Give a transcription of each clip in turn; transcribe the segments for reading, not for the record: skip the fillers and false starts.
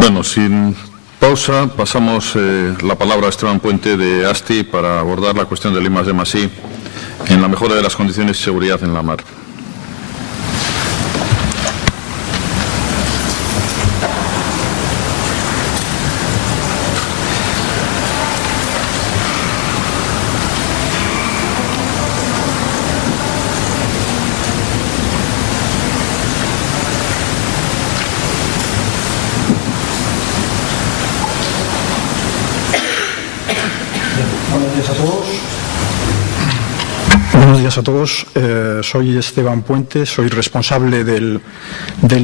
Bueno, sin pausa, pasamos la palabra a Esteban Puente de ASTI para abordar la cuestión del I+D+I en la mejora de las condiciones de seguridad en la mar. Buenos días a todos. Soy Esteban Puente, soy responsable del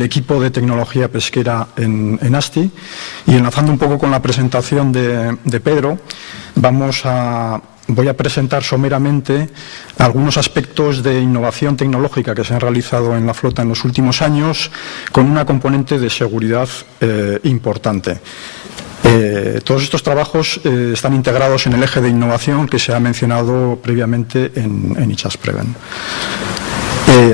equipo de tecnología pesquera en ASTI, y enlazando un poco con la presentación de Pedro, voy a presentar someramente algunos aspectos de innovación tecnológica que se han realizado en la flota en los últimos años, con una componente de seguridad importante. Todos estos trabajos están integrados en el eje de innovación que se ha mencionado previamente en ITSAS-Preven.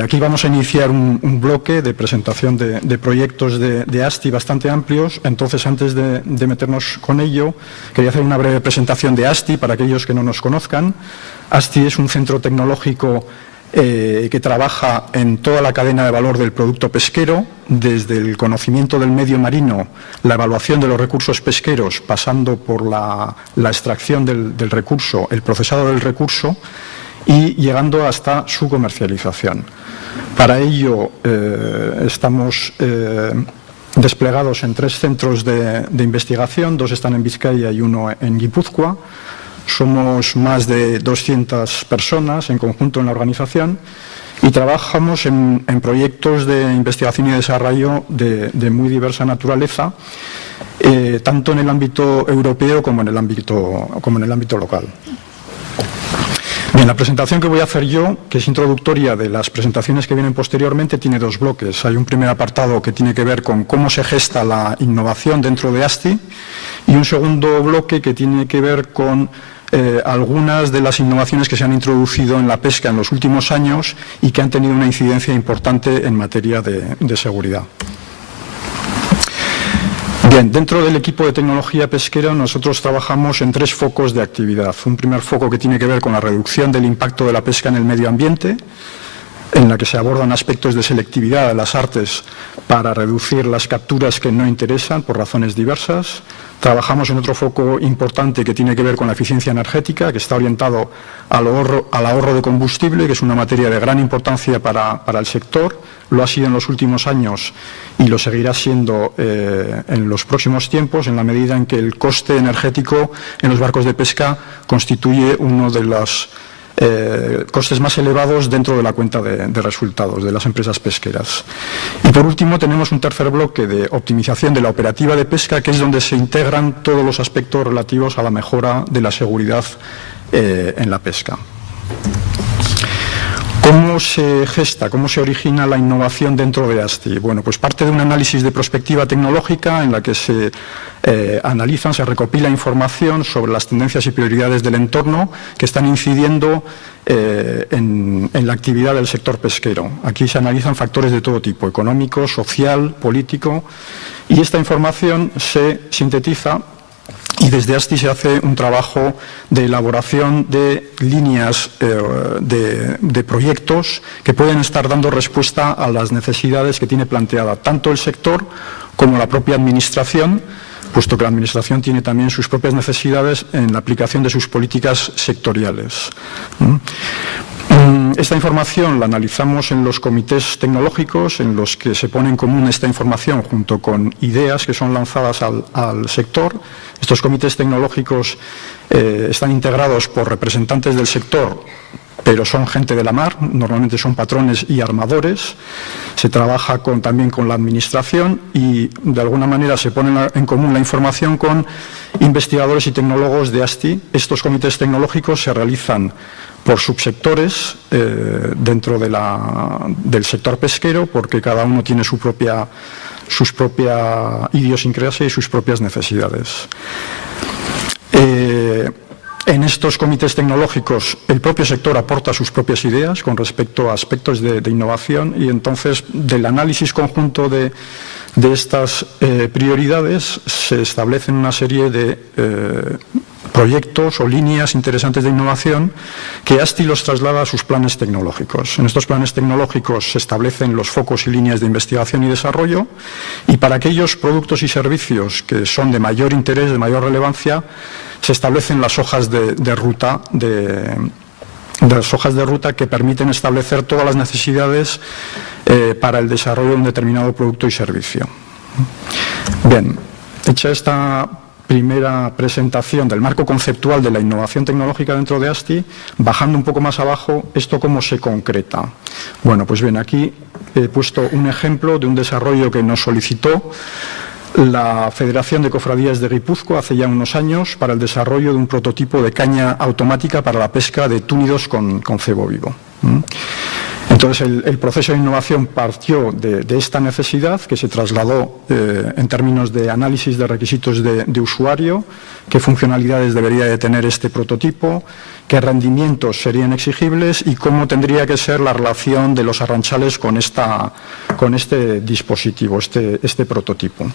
Aquí vamos a iniciar un bloque de presentación de proyectos de ASTI bastante amplios. Entonces, antes de meternos con ello, quería hacer una breve presentación de ASTI para aquellos que no nos conozcan. ASTI es un centro tecnológico que trabaja en toda la cadena de valor del producto pesquero, desde el conocimiento del medio marino, la evaluación de los recursos pesqueros, pasando por la extracción del recurso, el procesado del recurso y llegando hasta su comercialización. Para ello estamos desplegados en 3 centros de investigación, 2 están en Vizcaya y 1 en Guipúzcoa. Somos más de 200 personas en conjunto en la organización y trabajamos en proyectos de investigación y desarrollo de muy diversa naturaleza, tanto en el ámbito europeo como en el ámbito local. Bien, la presentación que voy a hacer yo, que es introductoria de las presentaciones que vienen posteriormente, tiene 2 bloques. Hay un primer apartado que tiene que ver con cómo se gesta la innovación dentro de ASTI y un segundo bloque que tiene que ver con algunas de las innovaciones que se han introducido en la pesca en los últimos años y que han tenido una incidencia importante en materia de seguridad. Bien, dentro del equipo de tecnología pesquera nosotros trabajamos en 3 focos de actividad. Un primer foco que tiene que ver con la reducción del impacto de la pesca en el medio ambiente, en la que se abordan aspectos de selectividad de las artes para reducir las capturas que no interesan por razones diversas. Trabajamos en otro foco importante que tiene que ver con la eficiencia energética, que está orientado al ahorro de combustible, que es una materia de gran importancia para el sector. Lo ha sido en los últimos años y lo seguirá siendo en los próximos tiempos, en la medida en que el coste energético en los barcos de pesca constituye uno de los costes más elevados dentro de la cuenta de resultados de las empresas pesqueras. Y por último tenemos un tercer bloque de optimización de la operativa de pesca, que es donde se integran todos los aspectos relativos a la mejora de la seguridad en la pesca. ¿Cómo se gesta, cómo se origina la innovación dentro de ASTI? Bueno, pues parte de un análisis de prospectiva tecnológica en la que se se recopila información sobre las tendencias y prioridades del entorno que están incidiendo en la actividad del sector pesquero. Aquí se analizan factores de todo tipo, económico, social, político, y esta información se sintetiza. Y desde ASTI se hace un trabajo de elaboración de líneas de proyectos que pueden estar dando respuesta a las necesidades que tiene planteada tanto el sector como la propia administración, puesto que la administración tiene también sus propias necesidades en la aplicación de sus políticas sectoriales. Esta información la analizamos en los comités tecnológicos, en los que se pone en común esta información junto con ideas que son lanzadas al sector. Estos comités tecnológicos están integrados por representantes del sector, pero son gente de la mar, normalmente son patrones y armadores. Se trabaja también con la administración y de alguna manera se pone en común la información con investigadores y tecnólogos de ASTI. Estos comités tecnológicos se realizan por subsectores dentro del sector pesquero, porque cada uno tiene su propia idiosincrasia y sus propias necesidades. En estos comités tecnológicos el propio sector aporta sus propias ideas con respecto a aspectos de innovación, y entonces del análisis conjunto de de estas prioridades se establecen una serie de proyectos o líneas interesantes de innovación que ASTI los traslada a sus planes tecnológicos. En estos planes tecnológicos se establecen los focos y líneas de investigación y desarrollo, y para aquellos productos y servicios que son de mayor interés, de mayor relevancia, se establecen las hojas de ruta que permiten establecer todas las necesidades para el desarrollo de un determinado producto y servicio. Bien, hecha esta primera presentación del marco conceptual de la innovación tecnológica dentro de ASTI, bajando un poco más abajo, ¿esto cómo se concreta? Bueno, pues bien, aquí he puesto un ejemplo de un desarrollo que nos solicitó la Federación de Cofradías de Guipúzcoa hace ya unos años para el desarrollo de un prototipo de caña automática para la pesca de túnidos con cebo vivo. Entonces, el proceso de innovación partió de esta necesidad, que se trasladó en términos de análisis de requisitos de usuario, qué funcionalidades debería de tener este prototipo, qué rendimientos serían exigibles y cómo tendría que ser la relación de los arranchales con este dispositivo, este prototipo.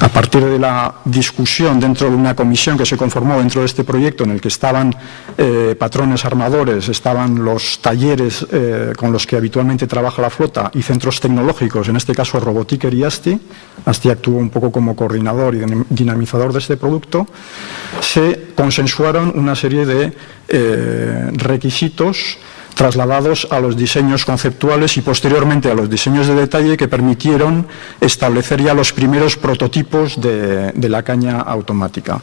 A partir de la discusión dentro de una comisión que se conformó dentro de este proyecto, en el que estaban patrones armadores, estaban los talleres con los que habitualmente trabaja la flota y centros tecnológicos, en este caso Robotiker y ASTI. ASTI actuó un poco como coordinador y dinamizador de este producto. Se consensuaron una serie de requisitos trasladados a los diseños conceptuales y posteriormente a los diseños de detalle que permitieron establecer ya los primeros prototipos de la caña automática.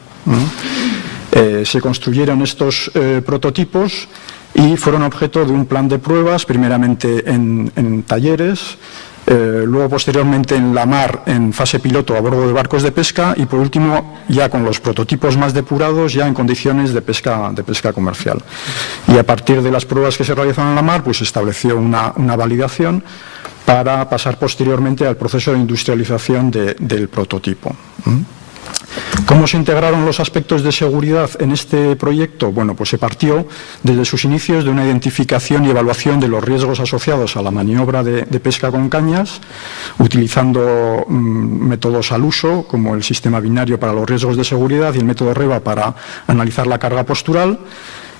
Se construyeron estos prototipos y fueron objeto de un plan de pruebas, primeramente en talleres, luego posteriormente en la mar en fase piloto a bordo de barcos de pesca y por último ya con los prototipos más depurados ya en condiciones de pesca comercial. Y a partir de las pruebas que se realizaron en la mar pues se estableció una validación para pasar posteriormente al proceso de industrialización del prototipo. ¿Cómo se integraron los aspectos de seguridad en este proyecto? Bueno, pues se partió desde sus inicios de una identificación y evaluación de los riesgos asociados a la maniobra de pesca con cañas, utilizando métodos al uso, como el sistema binario para los riesgos de seguridad y el método REBA para analizar la carga postural.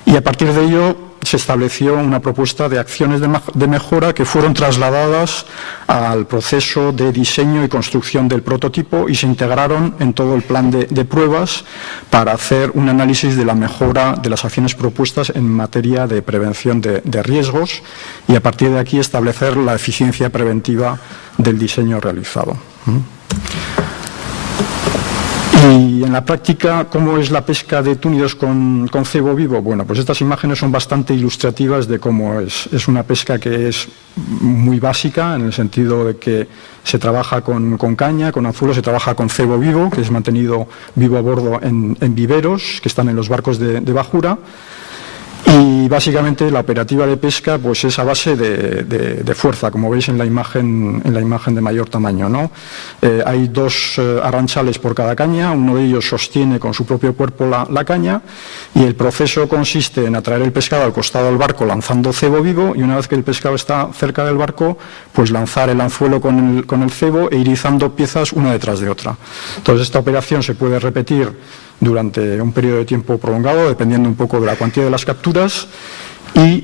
Y a partir de ello se estableció una propuesta de acciones de mejora que fueron trasladadas al proceso de diseño y construcción del prototipo y se integraron en todo el plan de pruebas para hacer un análisis de la mejora de las acciones propuestas en materia de prevención de riesgos y a partir de aquí establecer la eficiencia preventiva del diseño realizado. Y en la práctica, ¿cómo es la pesca de túnidos con cebo vivo? Bueno, pues estas imágenes son bastante ilustrativas de cómo es. Es una pesca que es muy básica, en el sentido de que se trabaja con caña, con anzuelo, se trabaja con cebo vivo, que es mantenido vivo a bordo en viveros, que están en los barcos de bajura. Y básicamente la operativa de pesca pues es a base de fuerza, como veis en la imagen de mayor tamaño, ¿no? Hay dos arranchales por cada caña, uno de ellos sostiene con su propio cuerpo la caña y el proceso consiste en atraer el pescado al costado del barco lanzando cebo vivo y una vez que el pescado está cerca del barco, pues lanzar el anzuelo con el cebo e ir izando piezas una detrás de otra. Entonces esta operación se puede repetir durante un periodo de tiempo prolongado, dependiendo un poco de la cuantía de las capturas y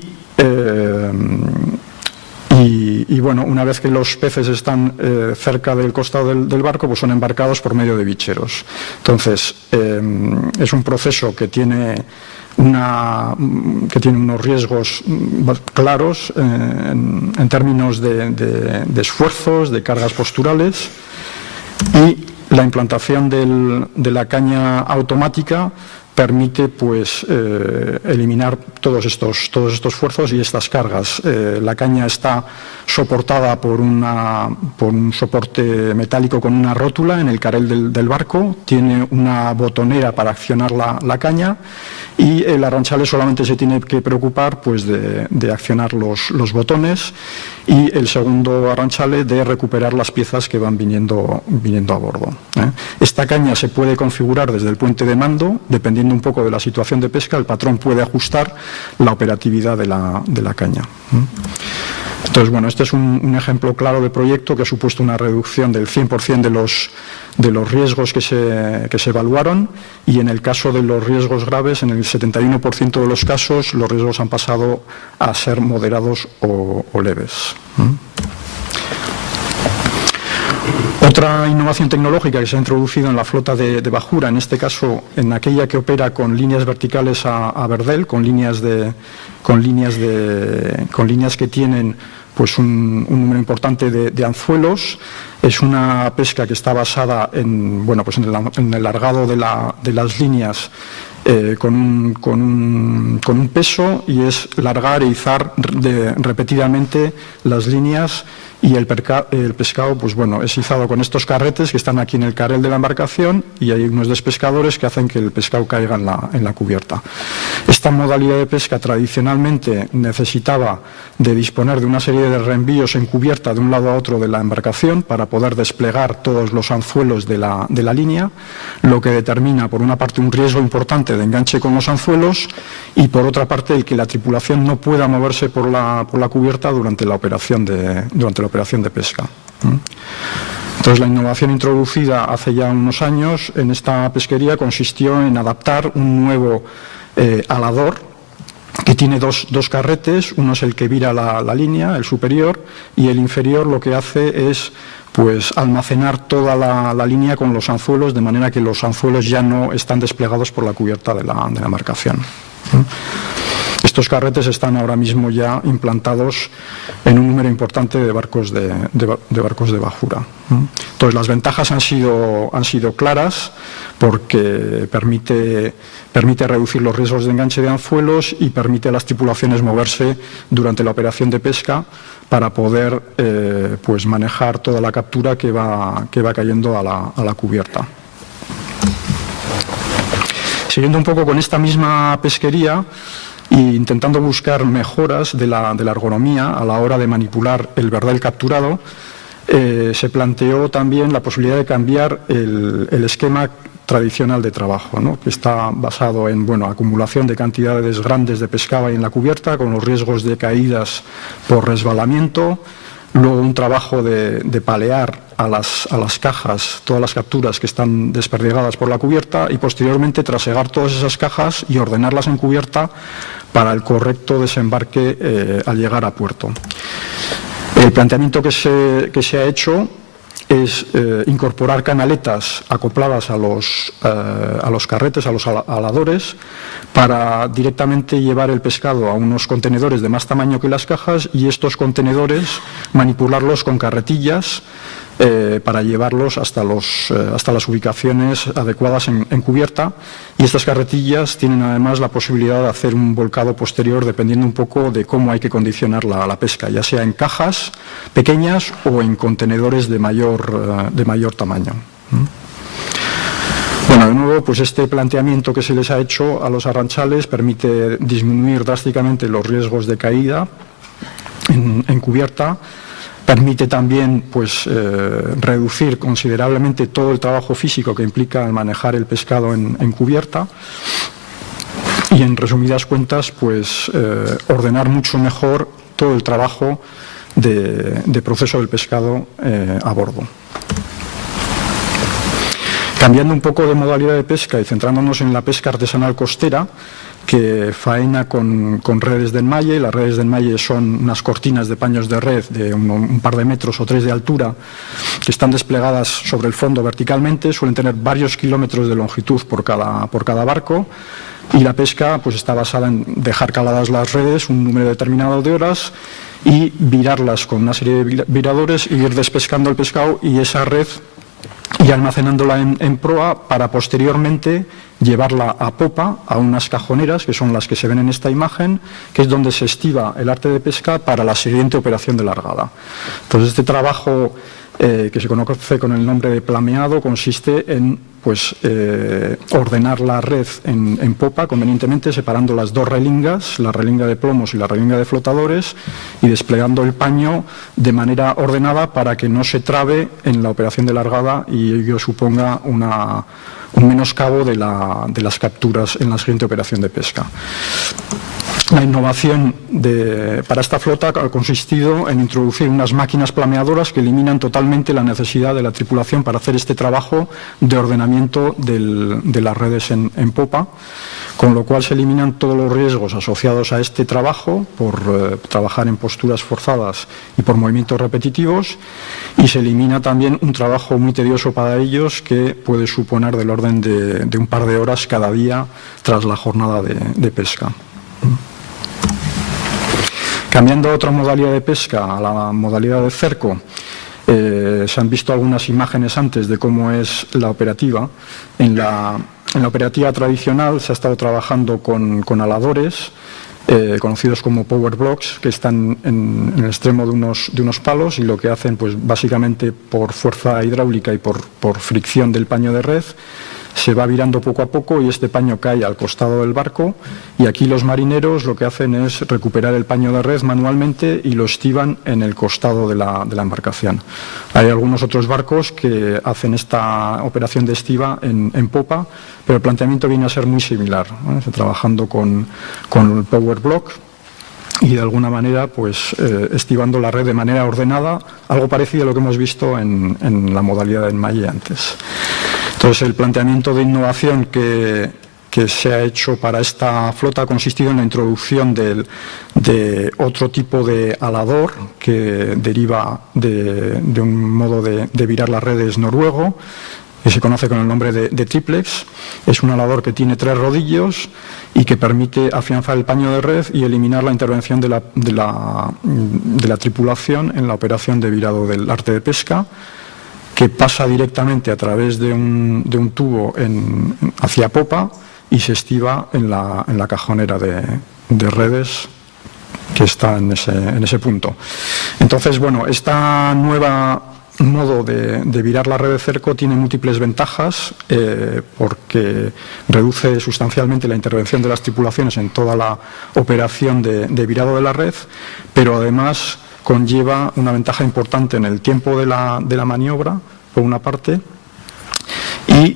bueno, una vez que los peces están cerca del costado del barco, pues son embarcados por medio de bicheros. Entonces, es un proceso que tiene unos riesgos claros en términos de esfuerzos, de cargas posturales y la implantación de la caña automática permite pues eliminar todos estos esfuerzos y estas cargas. La caña está soportada por un soporte metálico con una rótula en el carel del barco, tiene una botonera para accionar la caña y el arranchale solamente se tiene que preocupar pues de accionar los botones y el segundo arranchale de recuperar las piezas que van viniendo a bordo. Esta caña se puede configurar desde el puente de mando, dependiendo un poco de la situación de pesca, el patrón puede ajustar la operatividad de la caña. Entonces, bueno, este es un ejemplo claro de proyecto que ha supuesto una reducción del 100% de los riesgos que se evaluaron, y en el caso de los riesgos graves, en el 71% de los casos, los riesgos han pasado a ser moderados o leves. Otra innovación tecnológica que se ha introducido en la flota de bajura, en este caso en aquella que opera con líneas verticales a verdel, con líneas que tienen pues un número importante de anzuelos. Es una pesca que está basada en el largado de las líneas con un peso, y es largar e izar repetidamente las líneas, y el pescado es izado con estos carretes que están aquí en el carel de la embarcación, y hay unos despescadores que hacen que el pescado caiga en la cubierta. Esta modalidad de pesca tradicionalmente necesitaba de disponer de una serie de reenvíos en cubierta de un lado a otro de la embarcación para poder desplegar todos los anzuelos de la línea, lo que determina, por una parte, un riesgo importante de enganche con los anzuelos, y por otra parte el que la tripulación no pueda moverse por la cubierta durante la operación de pesca. Entonces, la innovación introducida hace ya unos años en esta pesquería consistió en adaptar un nuevo alador que tiene dos carretes. Uno es el que vira la línea, el superior, y el inferior lo que hace es almacenar toda la línea con los anzuelos, de manera que los anzuelos ya no están desplegados por la cubierta de la embarcación. Estos carretes están ahora mismo ya implantados en un número importante de barcos de bajura. Entonces, las ventajas han sido claras, porque permite reducir los riesgos de enganche de anzuelos y permite a las tripulaciones moverse durante la operación de pesca para poder manejar toda la captura que va cayendo a la cubierta. Siguiendo un poco con esta misma pesquería e intentando buscar mejoras de la ergonomía a la hora de manipular el verdel capturado, se planteó también la posibilidad de cambiar el esquema tradicional de trabajo, ¿no?, que está basado en acumulación de cantidades grandes de pescado en la cubierta, con los riesgos de caídas por resbalamiento. Luego, un trabajo de palear a las cajas todas las capturas que están desperdigadas por la cubierta, y posteriormente trasegar todas esas cajas y ordenarlas en cubierta para el correcto desembarque al llegar a puerto. El planteamiento que se ha hecho es incorporar canaletas acopladas a los carretes, a los aladores, para directamente llevar el pescado a unos contenedores de más tamaño que las cajas, y estos contenedores manipularlos con carretillas para llevarlos hasta las ubicaciones adecuadas en cubierta. Y estas carretillas tienen además la posibilidad de hacer un volcado posterior, dependiendo un poco de cómo hay que condicionar la pesca, ya sea en cajas pequeñas o en contenedores de mayor tamaño. Bueno, de nuevo, pues este planteamiento que se les ha hecho a los arranchales permite disminuir drásticamente los riesgos de caída en cubierta. Permite también reducir considerablemente todo el trabajo físico que implica el manejar el pescado en cubierta, y, en resumidas cuentas, ordenar mucho mejor todo el trabajo de proceso del pescado a bordo. Cambiando un poco de modalidad de pesca y centrándonos en la pesca artesanal costera, que faena con redes de enmalle. Las redes de enmalle son unas cortinas de paños de red de un par de metros o 3 de altura, que están desplegadas sobre el fondo verticalmente. Suelen tener varios kilómetros de longitud por cada barco, y la pesca está basada en dejar caladas las redes un número determinado de horas y virarlas con una serie de viradores, y ir despescando el pescado y esa red, y almacenándola en proa para posteriormente llevarla a popa, a unas cajoneras, que son las que se ven en esta imagen, que es donde se estiba el arte de pesca para la siguiente operación de largada. Entonces, este trabajo, que se conoce con el nombre de plameado, consiste en ordenar la red en popa convenientemente, separando las dos relingas, la relinga de plomos y la relinga de flotadores, y desplegando el paño de manera ordenada para que no se trabe en la operación de largada y ello suponga un menoscabo de las capturas en la siguiente operación de pesca. La innovación para esta flota ha consistido en introducir unas máquinas planeadoras que eliminan totalmente la necesidad de la tripulación para hacer este trabajo de ordenamiento de las redes en popa, con lo cual se eliminan todos los riesgos asociados a este trabajo por trabajar en posturas forzadas y por movimientos repetitivos, y se elimina también un trabajo muy tedioso para ellos que puede suponer del orden de un par de horas cada día tras la jornada de pesca. Cambiando a otra modalidad de pesca, a la modalidad de cerco, se han visto algunas imágenes antes de cómo es la operativa. En la operativa tradicional se ha estado trabajando con aladores, conocidos como power blocks, que están en el extremo de unos palos, y lo que hacen, pues básicamente por fuerza hidráulica y por fricción del paño de red, se va virando poco a poco y este paño cae al costado del barco, y aquí los marineros lo que hacen es recuperar el paño de red manualmente y lo estivan en el costado de la embarcación. Hay algunos otros barcos que hacen esta operación de estiva en popa, pero el planteamiento viene a ser muy similar, ¿no? Trabajando con el power block y de alguna manera pues estivando la red de manera ordenada, algo parecido a lo que hemos visto en la modalidad de enmalle antes. Entonces, el planteamiento de innovación que se ha hecho para esta flota ha consistido en la introducción de otro tipo de alador que deriva de un modo de virar las redes noruego, que se conoce con el nombre de triplex. Es un alador que tiene 3 rodillos y que permite afianzar el paño de red y eliminar la intervención de la tripulación en la operación de virado del arte de pesca, que pasa directamente a través de un tubo hacia popa y se estiva en la cajonera de redes que está en ese punto. Entonces, bueno, esta nueva modo de virar la red de cerco tiene múltiples ventajas, porque reduce sustancialmente la intervención de las tripulaciones en toda la operación de virado de la red, pero además conlleva una ventaja importante en el tiempo de la maniobra, por una parte, y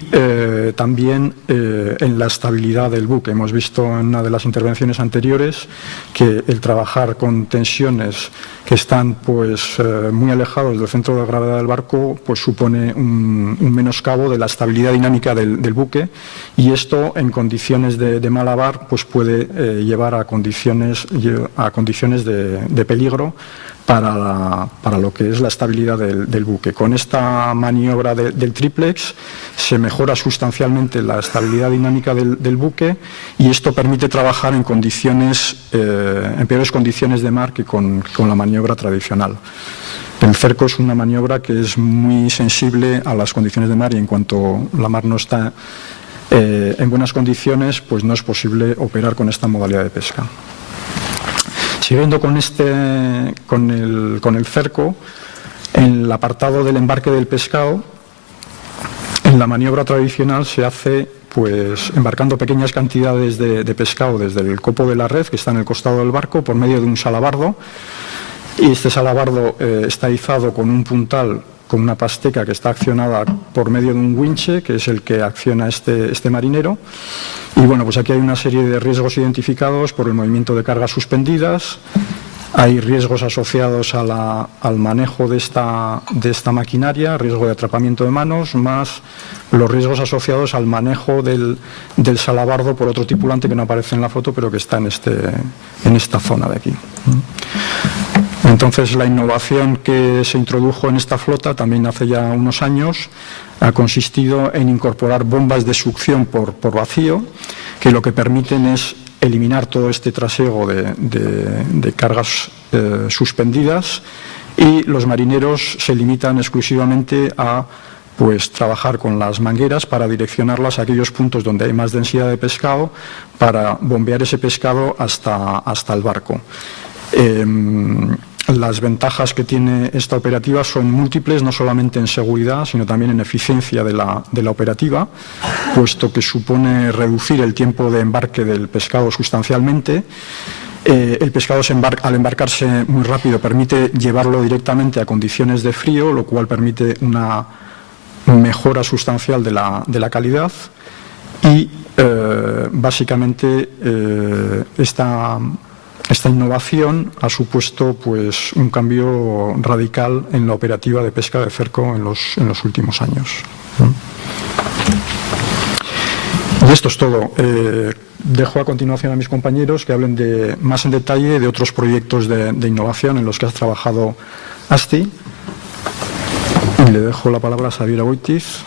también en la estabilidad del buque. Hemos visto en una de las intervenciones anteriores que el trabajar con tensiones que están pues muy alejados del centro de gravedad del barco pues supone un menoscabo de la estabilidad dinámica del buque, y esto en condiciones de malabar pues puede llevar a condiciones de peligro para lo que es la estabilidad del buque. Con esta maniobra del triplex se mejora sustancialmente la estabilidad dinámica del buque, y esto permite trabajar en peores condiciones de mar que con la maniobra tradicional. El cerco es una maniobra que es muy sensible a las condiciones de mar, y en cuanto la mar no está en buenas condiciones, pues no es posible operar con esta modalidad de pesca. Siguiendo con el cerco, en el apartado del embarque del pescado, en la maniobra tradicional se hace pues embarcando pequeñas cantidades de pescado desde el copo de la red, que está en el costado del barco, por medio de un salabardo, y este salabardo está izado con un puntal con una pasteca que está accionada por medio de un winche, que es el que acciona este marinero. Y bueno, pues aquí hay una serie de riesgos identificados por el movimiento de cargas suspendidas. Hay riesgos asociados al manejo de esta maquinaria, riesgo de atrapamiento de manos, más los riesgos asociados al manejo del salabardo por otro tripulante que no aparece en la foto, pero que está en esta zona de aquí. Entonces, la innovación que se introdujo en esta flota también hace ya unos años ha consistido en incorporar bombas de succión por vacío, que lo que permiten es eliminar todo este trasiego de cargas suspendidas, y los marineros se limitan exclusivamente a pues trabajar con las mangueras para direccionarlas a aquellos puntos donde hay más densidad de pescado, para bombear ese pescado hasta el barco. Las ventajas que tiene esta operativa son múltiples, no solamente en seguridad, sino también en eficiencia de la operativa, puesto que supone reducir el tiempo de embarque del pescado sustancialmente. El pescado al embarcarse muy rápido permite llevarlo directamente a condiciones de frío, lo cual permite una mejora sustancial de la calidad y básicamente esta innovación ha supuesto pues un cambio radical en la operativa de pesca de cerco en los últimos años. Y esto es todo. Dejo a continuación a mis compañeros que hablen más en detalle de otros proyectos de innovación en los que ha trabajado ASTI. Y le dejo la palabra a Xabier Aboitiz.